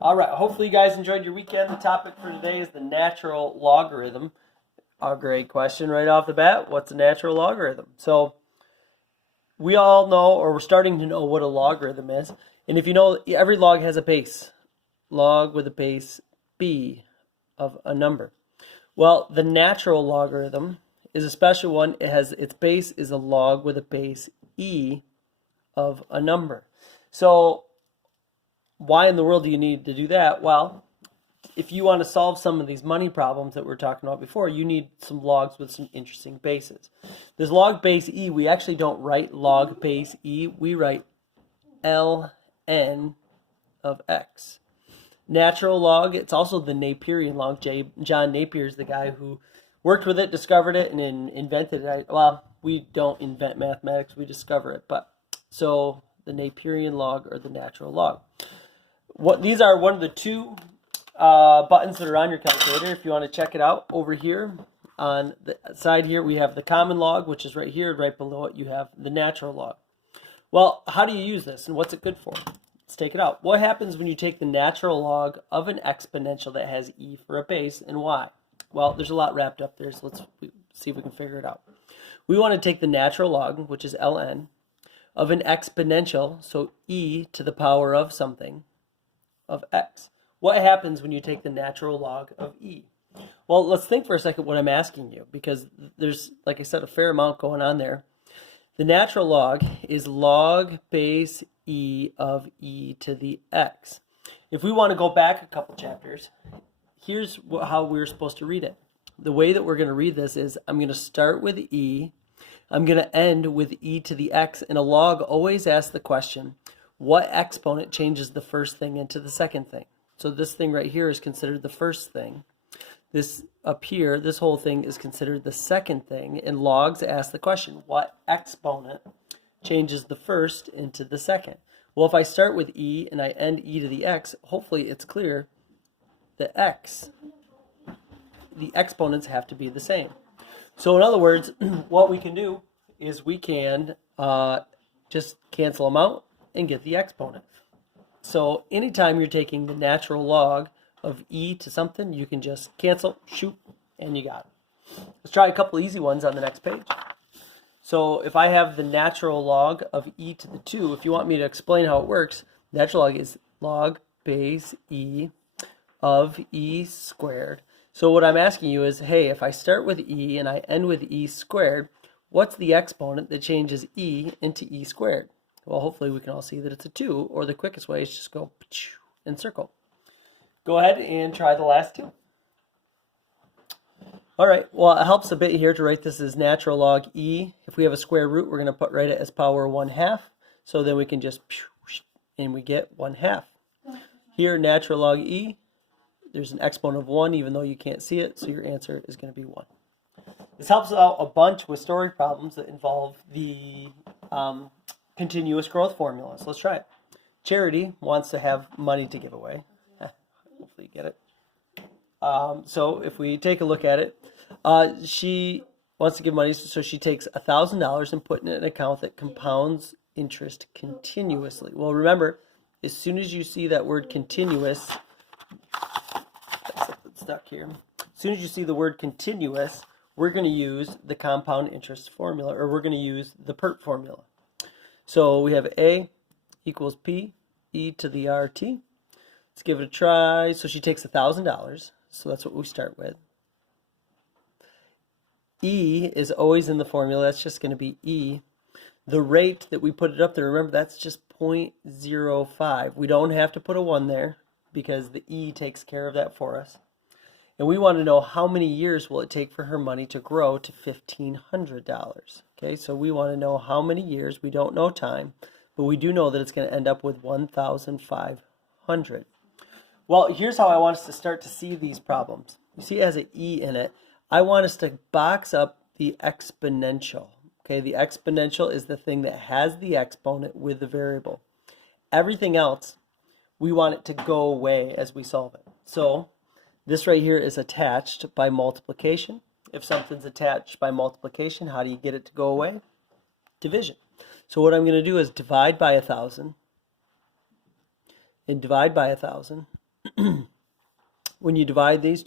All right. Hopefully, you guys enjoyed your weekend. The topic for today is the natural logarithm. A great question right off the bat. What's a natural logarithm? So, we all know, or we're starting to know, what a logarithm is. And if you know, every log has a base. Log with a base b of a number. Well, the natural logarithm is a special one. It has its base is a log with a base e of a number. So, why in the world do you need to do that? Well, if you want to solve some of these money problems that we were talking about before, you need some logs with some interesting bases. This log base e, we actually don't write log base e, we write ln of x. Natural log, it's also the Naperian log. John Napier is the guy who worked with it, discovered it, and invented it. Well, we don't invent mathematics, we discover it. But so the Naperian log or the natural log. These are one of the two buttons that are on your calculator. If you want to check it out, over here on the side here we have the common log, which is right here. Right below it you have the natural log. Well, how do you use this and what's it good for? Let's take it out. What happens when you take the natural log of an exponential that has e for a base and y? Well, there's a lot wrapped up there, so let's see if we can figure it out. We want to take the natural log, which is ln, of an exponential, so e to the power of something, of x. What happens when you take the natural log of e? Well, let's think for a second what I'm asking you, because there's, like I said, a fair amount going on there. The natural log is log base e of e to the x. If we want to go back a couple chapters, here's how we're supposed to read it. The way that we're going to read this is I'm going to start with e, I'm going to end with e to the x, and a log always asks the question, what exponent changes the first thing into the second thing? So this thing right here is considered the first thing. This up here, this whole thing is considered the second thing, and logs ask the question, what exponent changes the first into the second? Well, if I start with e and I end e to the x, hopefully it's clear that the exponents have to be the same. So in other words, what we can do is we can just cancel them out and get the exponent. So anytime you're taking the natural log of e to something, you can just cancel, shoot, and you got it. Let's try a couple easy ones on the next page. So if I have the natural log of e to the 2, if you want me to explain how it works, natural log is log base e of e squared. So what I'm asking you is, hey, if I start with e and I end with e squared, what's the exponent that changes e into e squared? Well, hopefully we can all see that it's a 2, or the quickest way is just go and circle. Go ahead and try the last two. All right, well, it helps a bit here to write this as natural log e. If we have a square root, we're going to write it as power 1/2. So then we can just, and we get 1/2. Here, natural log e, there's an exponent of 1, even though you can't see it, so your answer is going to be 1. This helps out a bunch with story problems that involve the continuous growth formula. So let's try it. Charity wants to have money to give away. Hopefully you get it. So if we take a look at it, she wants to give money, so she takes $1,000 and put it in an account that compounds interest continuously. Well, remember, as soon as you see that word continuous, stuck here. As soon as you see the word continuous, we're going to use the compound interest formula, or we're going to use the PERT formula. So we have A equals P e to the RT. Let's give it a try. So she takes $1,000. So that's what we start with. E is always in the formula. That's just going to be E. The rate that we put it up there, remember, that's just 0.05. We don't have to put a 1 there because the E takes care of that for us. And we want to know how many years will it take for her money to grow to $1,500. Okay, so we want to know how many years. We don't know time, but we do know that it's going to end up with 1,500. Well, here's how I want us to start to see these problems. You see it has an E in it. I want us to box up the exponential. Okay, the exponential is the thing that has the exponent with the variable. Everything else, we want it to go away as we solve it. So this right here is attached by multiplication. If something's attached by multiplication, how do you get it to go away? Division. So what I'm going to do is divide by 1,000 and divide by 1,000 when you divide these,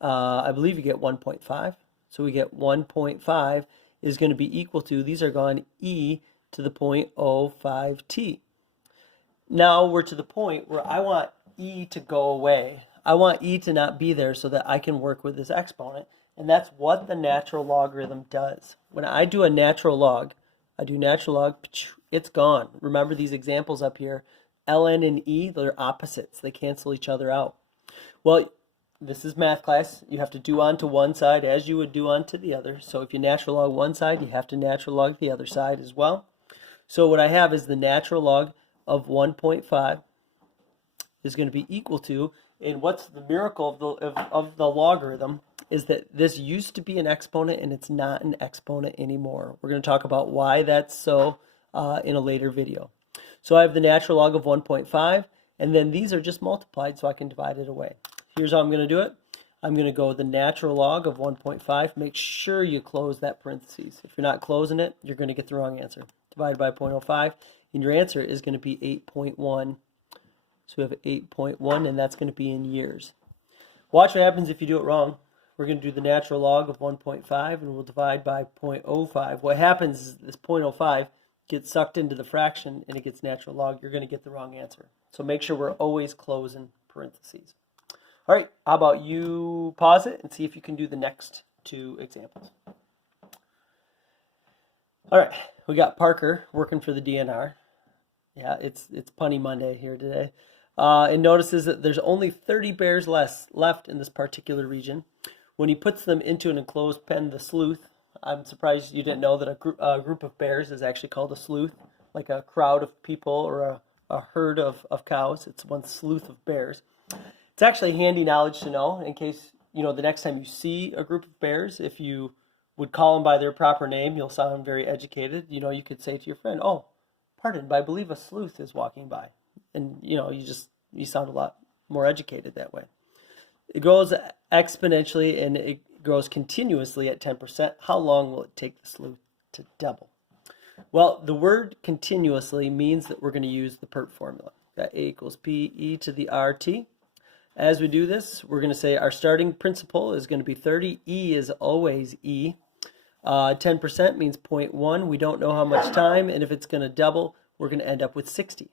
I believe you get 1.5. So we get 1.5 is going to be equal to, these are gone, e to the 0.05t. Now we're to the point where I want e to go away. I want e to not be there so that I can work with this exponent. And that's what the natural logarithm does. When I do a natural log, I do natural log, it's gone. Remember these examples up here, ln and e, they're opposites. They cancel each other out. Well, this is math class. You have to do on to one side as you would do on to the other. So if you natural log one side, you have to natural log the other side as well. So what I have is the natural log of 1.5 is going to be equal to, and what's the miracle of the logarithm is that this used to be an exponent and it's not an exponent anymore. We're going to talk about why that's so in a later video. So I have the natural log of 1.5, and then these are just multiplied so I can divide it away. Here's how I'm going to do it. I'm going to go the natural log of 1.5. Make sure you close that parentheses. If you're not closing it, you're going to get the wrong answer. Divided by 0.05, and your answer is going to be 8.1. So we have 8.1, and that's going to be in years. Watch what happens if you do it wrong. We're going to do the natural log of 1.5, and we'll divide by 0.05. What happens is this 0.05 gets sucked into the fraction, and it gets natural log. You're going to get the wrong answer. So make sure we're always closing parentheses. All right, how about you pause it and see if you can do the next two examples. All right, we got Parker working for the DNR. Yeah, it's Punny Monday here today. And notices that there's only 30 bears left in this particular region. When he puts them into an enclosed pen, the sleuth, I'm surprised you didn't know that a group of bears is actually called a sleuth, like a crowd of people or a herd of cows. It's one sleuth of bears. It's actually handy knowledge to know in case, the next time you see a group of bears, if you would call them by their proper name, you'll sound very educated. You could say to your friend, "Oh, pardon, but I believe a sleuth is walking by." And, you sound a lot more educated that way. It grows exponentially and it grows continuously at 10%. How long will it take the sleuth to double? Well, the word continuously means that we're going to use the PERT formula. Got A equals P e to the RT. As we do this, we're going to say our starting principal is going to be 30. E is always E. 10% means 0.1. We don't know how much time, and if it's going to double, we're going to end up with 60.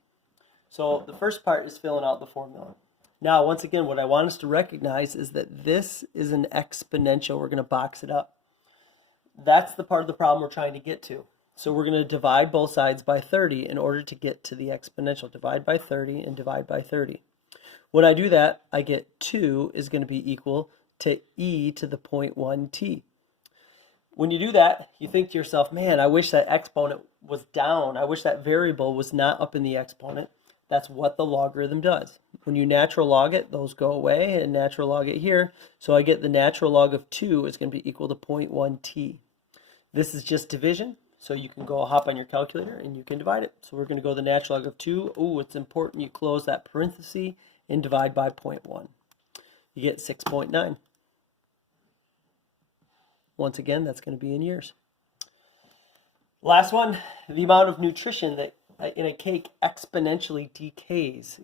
So the first part is filling out the formula. Now, once again, what I want us to recognize is that this is an exponential. We're going to box it up. That's the part of the problem we're trying to get to. So we're going to divide both sides by 30 in order to get to the exponential. Divide by 30 and divide by 30. When I do that, I get 2 is going to be equal to e to the 0.1t. When you do that, you think to yourself, man, I wish that exponent was down. I wish that variable was not up in the exponent. That's what the logarithm does. When you natural log it, those go away, and natural log it here. So I get the natural log of 2 is going to be equal to 0.1t. This is just division, so you can go hop on your calculator and you can divide it. So we're going to go the natural log of 2. Oh, it's important you close that parenthesis and divide by 0.1. You get 6.9. Once again, that's going to be in years. Last one, the amount of nutrition that in a cake exponentially decays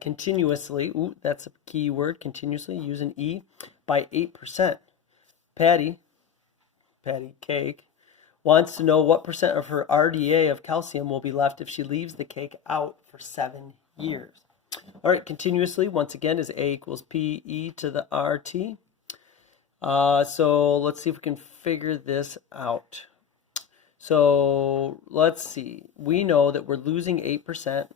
continuously. Ooh, that's a key word, continuously, use an E, by 8%. Patty Cake, wants to know what percent of her RDA of calcium will be left if she leaves the cake out for 7 years. All right, continuously, once again, is A equals P e to the RT. So let's see if we can figure this out. So let's see. We know that we're losing 8%,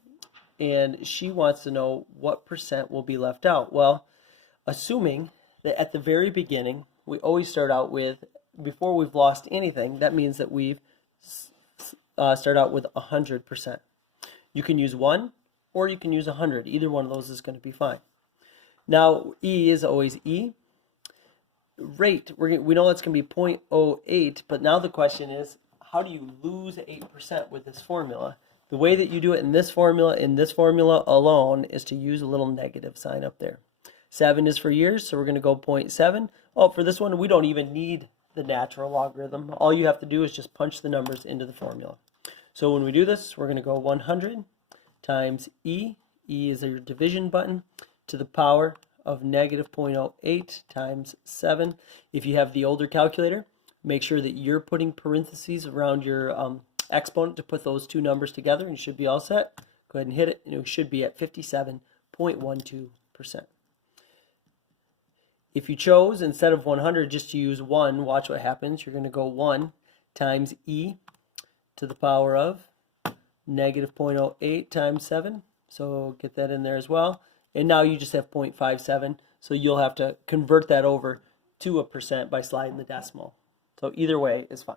and she wants to know what percent will be left out. Well, assuming that at the very beginning, we always start out with, before we've lost anything, that means that we've start out with 100%. You can use 1 or you can use 100. Either one of those is going to be fine. Now, E is always E. Rate, we know that's going to be 0.08, but now the question is, how do you lose 8% with this formula? The way that you do it in this formula alone, is to use a little negative sign up there. 7 is for years, so we're going to go 0.7. Oh, for this one, we don't even need the natural logarithm. All you have to do is just punch the numbers into the formula. So when we do this, we're going to go 100 times E E is your division button, to the power of negative 0.08 times 7. If you have the older calculator, make sure that you're putting parentheses around your exponent to put those two numbers together, and you should be all set. Go ahead and hit it, and it should be at 57.12%. If you chose, instead of 100, just to use 1, watch what happens. You're going to go 1 times E to the power of negative 0.08 times 7. So get that in there as well. And now you just have 0.57. So you'll have to convert that over to a percent by sliding the decimal. So either way is fine.